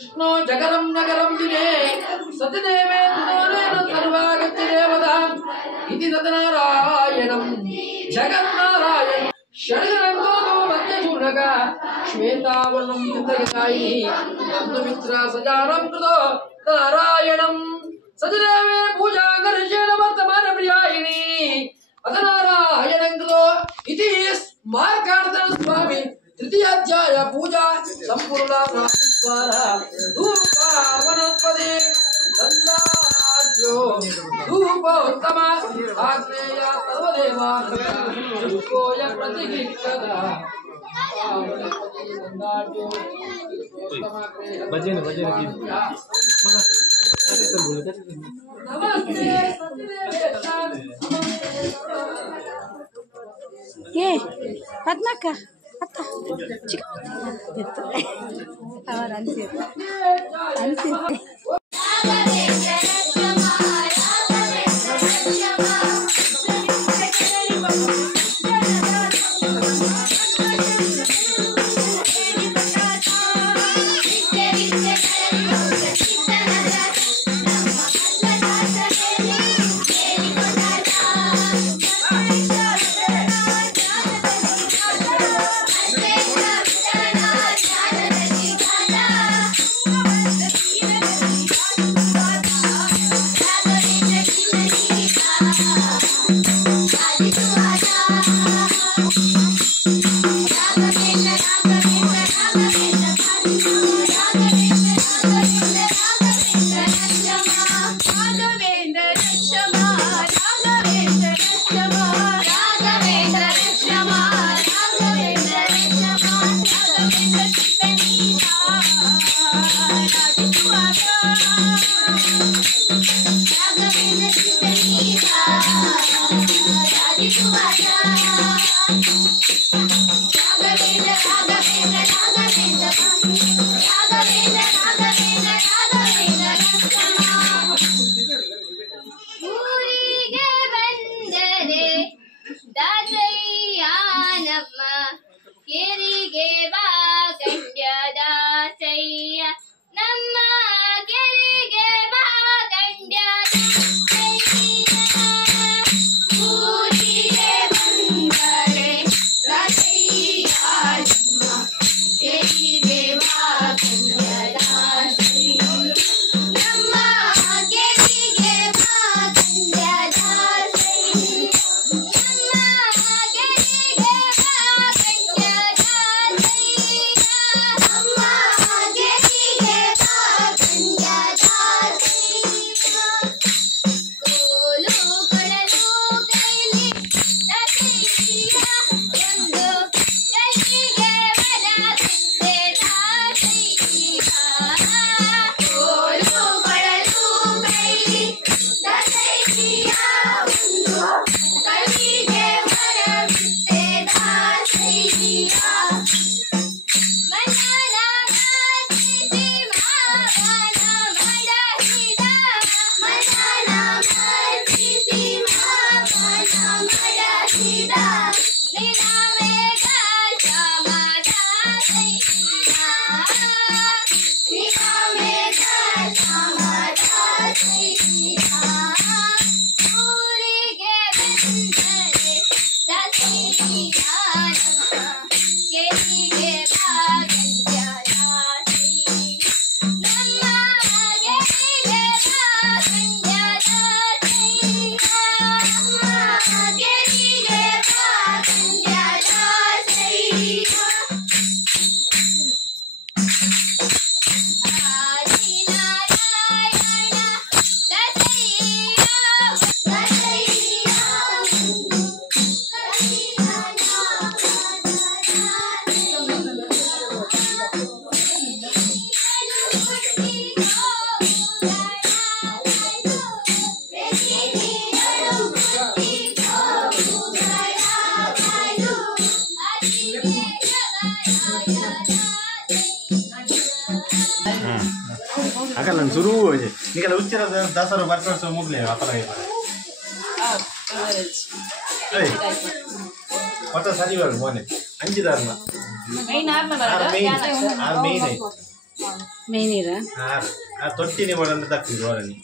विष्णु जगरम नगरम दिने सत्यदेवेन्द्रेण सर्वागत्य देवता इति तदनारायणं जगन्नारायण शरीरंगो मध्यशूनक श्वेतावर्णं चिन्तयतायि बन्धुमित्र सजानं कृतो नारायणं सत्यदेवे पूजा कर्षेण वर्तमान प्रियायिनी अदनारायणं कृतो इति मार्कार्दन स्वामी तृतीय अध्याय पूजा संपूर्ण धूप वनस्पति गंधाढ्यो धूपोत्तम आग्नेय सर्वदेवाय प्रतिष्ठिता बजे ये पद्मಕ್ಕ ಅತ್ತ ಚಿಕ್ಕ ಅವರ ಅನ್ಸಿತ್ತು Akalan suruh aja. Ini kalau ucap dasar barter semua boleh apa lagi? Hey, apa tadi baru mana? Anji darma. Main apa baru? Main ni. ಮೇನೀರ ತೊಟ್ಟಿನಿ ಮಾಡಂತ ತಕ್ಕಿದ್ರು ಅವರಲ್ಲಿ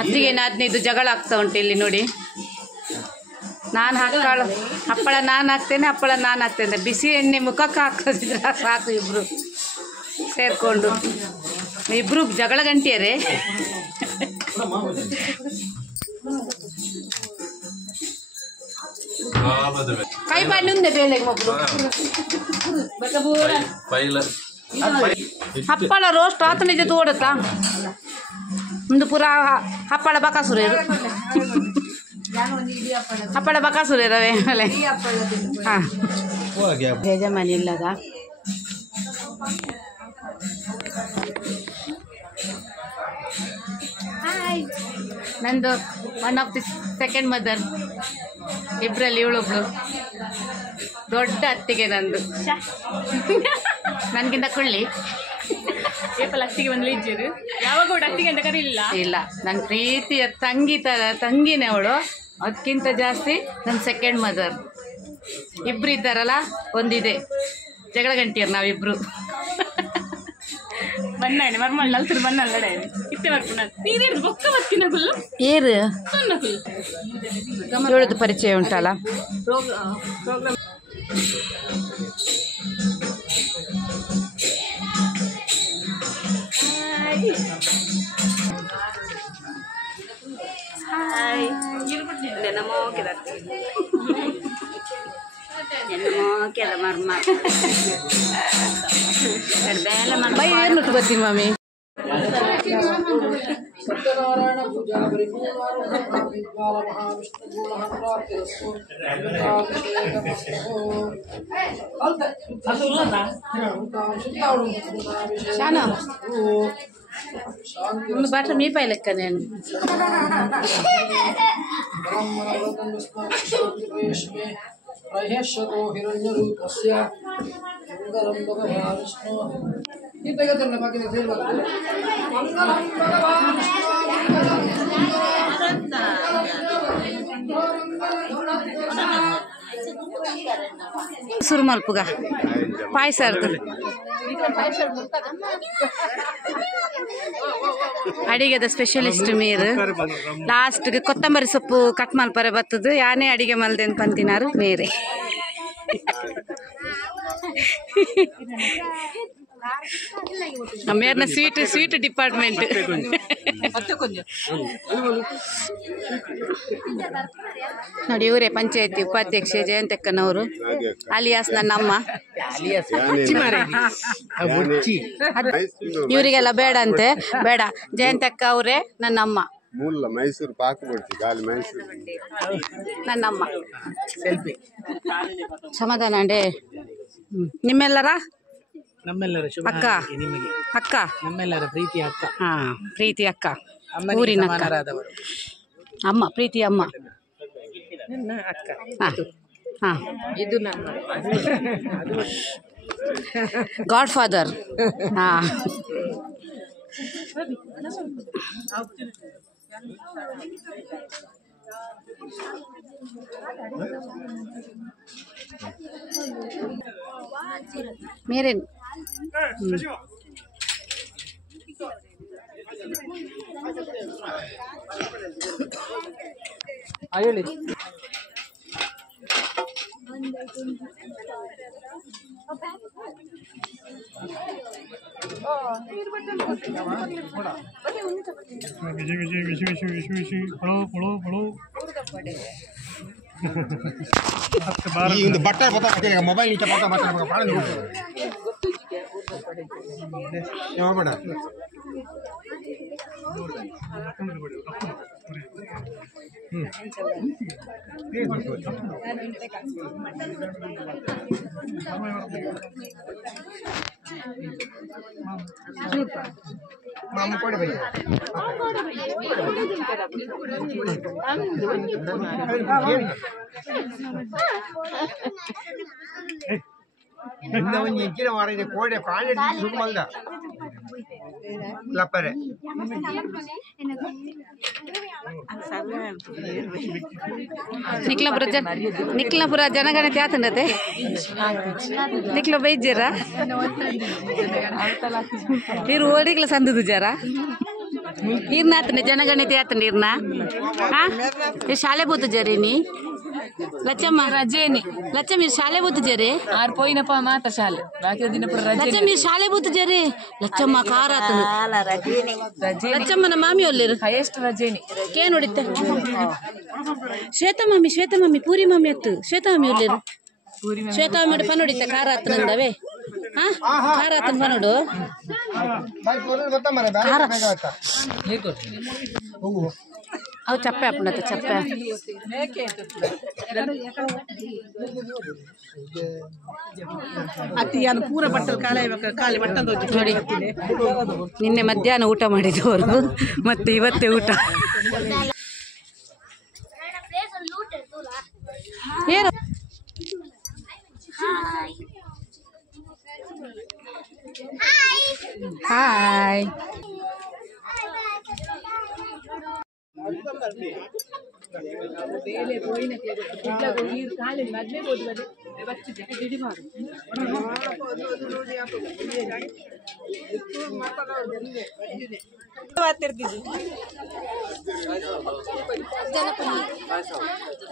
ಅತ್ತಿಗೆ 15 ಜಗಳ ಆಗ್ತಾ ಉಂಟು ಇಲ್ಲಿ ನೋಡಿ. ನಾನು ಹಪ್ಪಳ ನಾನು ಹಾಕ್ತೇನೆ, ಹಪ್ಪಳ ನಾನು ಹಾಕ್ತೇನೆ. ಬಿಸಿ ಎಣ್ಣೆ ಮುಖಕ್ಕೆ ಹಾಕೋದಿದ್ರೆ ಸಾಕು, ಇಬ್ರು ಸೇರ್ಕೊಂಡು ಇಬ್ರು ಜಗಳ ಗಂಟಿಯರೇ. ಕೈ ಬಾಯಿ ಉಂದೆ ಬೇಳೆಗೆ ಮಕ್ಕಳು. ಹಪ್ಪಳ ರೋಸ್ಟ್ ಆತನಿದೆ ತೋಡುತ್ತಾ ಒಂದು ಪೂರ ಹಪ್ಪಳ ಬಕಾಸುರೇರು ಹಪ್ಪಳ ಬಕಾಸುರೇರವೇ ಅಲ್ಲೇ. ಹಾಂ ಯಜಮಾನಿ ಇಲ್ಲದ ನಂದು 1 ಆಫ್ ದಿ ಸೆಕೆಂಡ್ ಮದರ್. ಇಬ್ಬರಲ್ಲಿ ಇವಳೊಬ್ಳು ದೊಡ್ಡ ಅತ್ತಿಗೆ ನಂದು. ನನಗಿಂತ ಕೊಳ್ಳಿ ಏಪಲ್ ಅತ್ತಿಗೆ ಒಂದು ಇಜ್ಜರು ಯಾವಾಗ ಅತ್ತಿಗೆ ಅಂತ ಕರೀಲಿಲ್ಲ. ಇಲ್ಲ, ನನ್ನ ಪ್ರೀತಿಯ ತಂಗಿನೇ ಅವಳು. ಅದಕ್ಕಿಂತ ಜಾಸ್ತಿ ನನ್ನ ಸೆಕೆಂಡ್ ಮದರ್. ಇಬ್ರು ಇದ್ದಾರಲ್ಲ, ಒಂದಿದೆ ಜಗಳ ಗಂಟಿಯರು ನಾವಿಬ್ರು. ಬಣ್ಣೆ ಮರ್ಮಳ್ಳ ಅಲ್ತರು ಬಣ್ಣಲ್ಲ ಇತ್ತೆ ಬರ್ಕೊಂಡು ನೀರು ಬೊಕ್ಕ ಬತ್ತಿನ ಗುಲ್ಲು ಏರು ಇವಳದ್ದು ಪರಿಚಯ ಉಂಟಲ್ಲ. ಬರ್ತೀನಿ ಮಮ್ಮಿ. ಸತ್ಯನಾರಾಯಣ ಪೂಜಾ ಒಂದು ಬಾಟ ಮೀ ಪಾಯಿ ಲೆಕ್ಕ నేను ಪ್ರಹ್ಯಶತೋ ಹಿರಣ್ಯರೂಪಸ್ಯ ಮಂಗಲಂ ಭಗವಾನ್ ವಿಷ್ಣು. ಈ ತೆಗೆದಲ್ಲ ಬಾಕಿದ ಹೇಳ್ಬಾರ್ದು. ಮಂಗಲಂ ಭಗವಾನ್ ಸುರು ಮಲ್ಪುಗ ಪಾಯಸ ಅಡಿಗೆದ ಸ್ಪೆಷಲಿಸ್ಟ್ ಮೀರು. ಲಾಸ್ಟ್ಗೆ ಕೊತ್ತಂಬರಿ ಸೊಪ್ಪು ಕಟ್ ಮಲ್ಪರೆ ಬತ್ತದು. ಯಾನೇ ಅಡಿಗೆ ಮಲ್ದೆ ಅಂತ ಅಂತಿನಾರು ಮೇರೆ. ಮೇರ್ನ ಸ್ವೀಟ್ ಡಿಪಾರ್ಟ್ಮೆಂಟ್. ನೋಡಿ ಇವರೇ ಪಂಚಾಯತಿ ಉಪಾಧ್ಯಕ್ಷೆ ಜಯಂತಕ್ಕನವರು, ಅಲಿಯಾಸ್ ನನ್ನಮ್ಮ. ಇವರಿಗೆಲ್ಲ ಬೇಡ ಅಂತೆ, ಬೇಡ ಜಯಂತಕ್ಕ ಅವರೇ ನನ್ನಮ್ಮ. ಮೈಸೂರು ಪಾಕ ಗಾಲಿ ಮೈಸೂರು ನನ್ನಮ್ಮ. ಸಮಾಧಾನ ಅಂಡೆ. ನಿಮ್ಮೆಲ್ಲರ ಅಕ್ಕ ಅಕ್ಕ ನಮ್ಮೆಲ್ಲರ ಪ್ರೀತಿ ಅಕ್ಕ. ಹಾ, ಪ್ರೀತಿ ಅಕ್ಕ, ಊರಿನ ಅಕ್ಕ, ಅಮ್ಮ, ಪ್ರೀತಿ ಅಮ್ಮ. ಅಕ್ಕ ಹಾ, ಇದು ನನ್ನ ಗಾಡ್ ಫಾದರ್. ಹಾ, ಮೇರೆ ಹೇಳಿ. ಬಟ್ಟೆ ಮೊಬೈಲ್ ಬೇಡ ಒಂದು ಹೆಚ್ಚಿನ ಮಾಡಿದೆ ಕೋಡೆ ಕಾಣೆ ಸುಮ್ಮಲ್ದ ಲಪ್ಪರೆ ನಿಕ್ಲಾಪುರ ಜನಗಣತಿ ಆತಂಡತೆ ನಿಕ್ಲ ಬೈಜ್ಜರ ಇರು ಓಡಿಗ್ಲ ಸಂದದು ಜರ ಇರ್ನ ಆತಂಡೆ ಜನಗಣತಿ ಆತಂಡೆ ಇರ್ನ ಶಾಲೆ ಬೋತು ಜರಿ ನೀ ಲಚ್ಚಮ್ಮ ರಜೇನಿ ಲಚ್ಚಮ್ಮ ಶಾಲೆ ಬೋತು ಜರಿ ಆರ್ ಪೋಯಿನಪ್ಪ ಮಾತ ಶಾಲೆ ಬಾಕಿ ದಿನ ಪುರ ರಜೆ ಲಚ್ಚಮ್ಮ ಶಾಲೆ ಬೋತು ಜರಿ ಲಚ್ಚಮ್ಮ ಕಾರ ಆತನು ಲಚ್ಚಮ್ಮನ ಮಾಮಿ ಒಲ್ಲಿರು ಹೈಯೆಸ್ಟ್ ರಜೇನಿ ಕೇನ್ ಹೊಡಿತೆ ಶ್ವೇತಾ ಮಮ್ಮಿ ಪೂರಿ ಮಮ್ಮಿ ಅತ್ತು ಶ್ವೇತಾ ಮಮ್ಮಿ ಒಲ್ಲಿರು ಶ್ವೇತಾ ಮಮ್ಮಿ ಪನ್ ಹೊಡಿತೆ ಕಾರ ಆತನಂದವೇ ಕಾರ ಆತನ ಪನ್ನೋಡು ಅವು ಚಪ್ಪೆ ಅಪ್ಪನತ್ತ ಚಪ್ಪೆ ಪೂರ ಬಟ್ಟಲು ಕಾಲಿ ನೋಡಿ ನಿನ್ನೆ ಮಧ್ಯಾಹ್ನ ಊಟ ಮಾಡಿದವರು ಮತ್ತೆ ಇವತ್ತೇ ಊಟ ಏನು ಹಾಯ್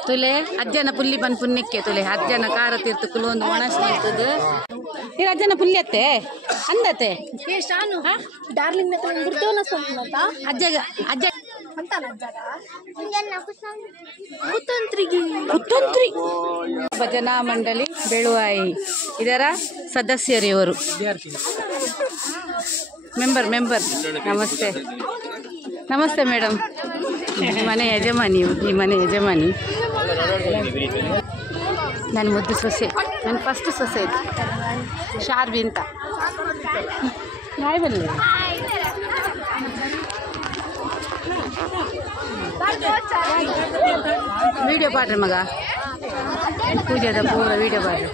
ತುಲೆ ಅಜ್ಜನ ಪುಲ್ಲಿ ಬಂದು ಪುಣ್ಯಕ್ಕೆ ತುಲೆ ಅಜ್ಜನ ಕಾರ ತೀರ್ತು ಕುಲೊಂದು ಒಣಸ್ ನಿಲ್ತದ ಈ ಅಜ್ಜನ ಪುಲ್ಲಿ ಅತ್ತೆ ಅಂದತೆ ಡಾರ್ಲಿಂಗ್ ಅಜ್ಜ ಅಜ್ಜ ಭಜನಾ ಮಂಡಳಿ ಬೆಳುವಾಯಿ ಇದರ ಸದಸ್ಯರು ಇವರು ಮೆಂಬರ್ ನಮಸ್ತೆ ನಮಸ್ತೆ ಮೇಡಮ್ ಈ ಮನೆ ಯಜಮಾನಿ ಈ ಮನೆ ಯಜಮಾನಿ ನನ್ನ ಮುದ್ದು ಸೊಸೆ ನನ್ನ ಫಸ್ಟ್ ಸೊಸೆ ಇದು ಶಾರ್ವಿ ಅಂತ ಬನ್ನಿ ವಿಡಿಯೋ ಪಾಡ್ರಿ ಮಗ ಪೂಜೆದ ಪೂರ ವಿಡಿಯೋ ಪಾಡ್ರಿ